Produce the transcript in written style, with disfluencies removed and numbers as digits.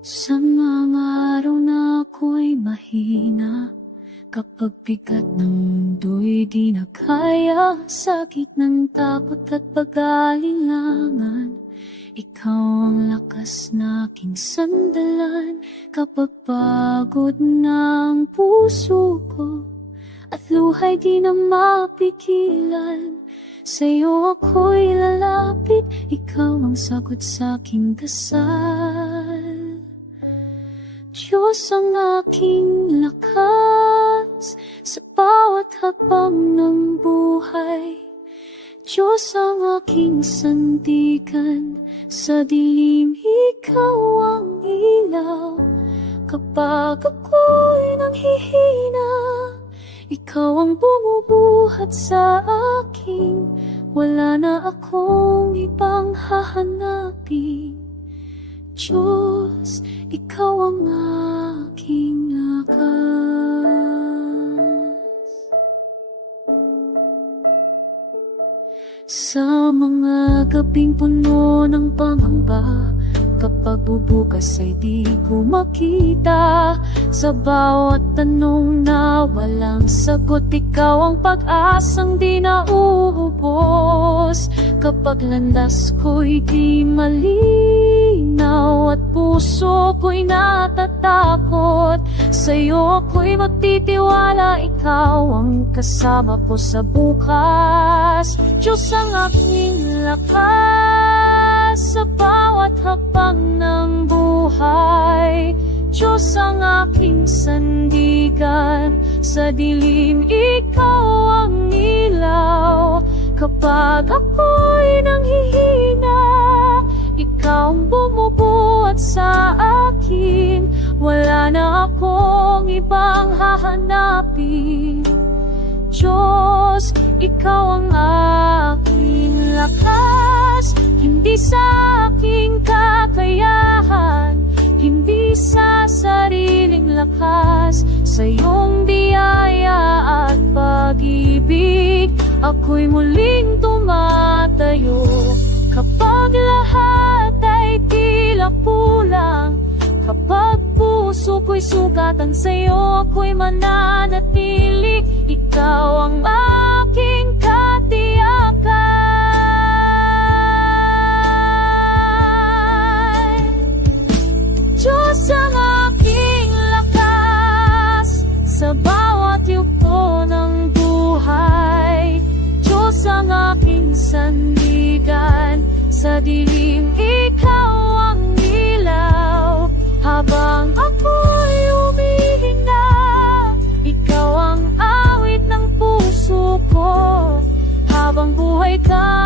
Sa mga araw na ako'y mahina, kapag bigat ng mundo'y di na kaya, sakit ng takot at pag-alinlangan, ikaw ang lakas na aking sandalan. Kapag pagod na ang puso ko at luhay di na mapigilan, sa'yo ako'y lalapit, ikaw ang sagot sa aking dasal. Diyos ang aking lakas sa bawat hakbang ng buhay. Diyos ang aking sandigan, sa dilim ikaw ang ilaw. Kapag ako'y nanghihina, ikaw ang bumubuhat sa akin. Wala na akong ibang hahanapin. Diyos, ikaw ang aking lakas. Sa mga gabing puno ng pangamba, kapag bubukas ay di ko makita. Sa bawat tanong na walang sagot, ikaw ang pag-asang di nauubos. Kapag landas ko'y di malinaw at puso ko'y natatakot, sa'yo ako'y magtitiwala, ikaw ang kasama ko sa bukas. Diyos ang aking lakas sa bawat hakbang ng buhay. Diyos ang aking sandigan, sa dilim ikaw ang ilaw. Kapag ako'y nanghihina, ikaw ang bumubuhat sa akin. Wala na akong ibang hahanapin. Diyos, ikaw ang aking lakas, hindi sa aking kakayahan, hindi sa sariling lakas, sa iyong biyaya at pag-ibig, ako'y muling tumatayo. Kapag lahat ay tila kulang, kapag puso ko'y sugatan, sa'yo ako'y mananatili. Ikaw ang aking katiyakan. Diyos ang aking lakas sa bawat yugto ng buhay. Diyos ang aking sandigan, sa dilim ikaw ang ilaw. Habang ako'y humihina, ikaw ang awit ng puso ko. Habang buhay ka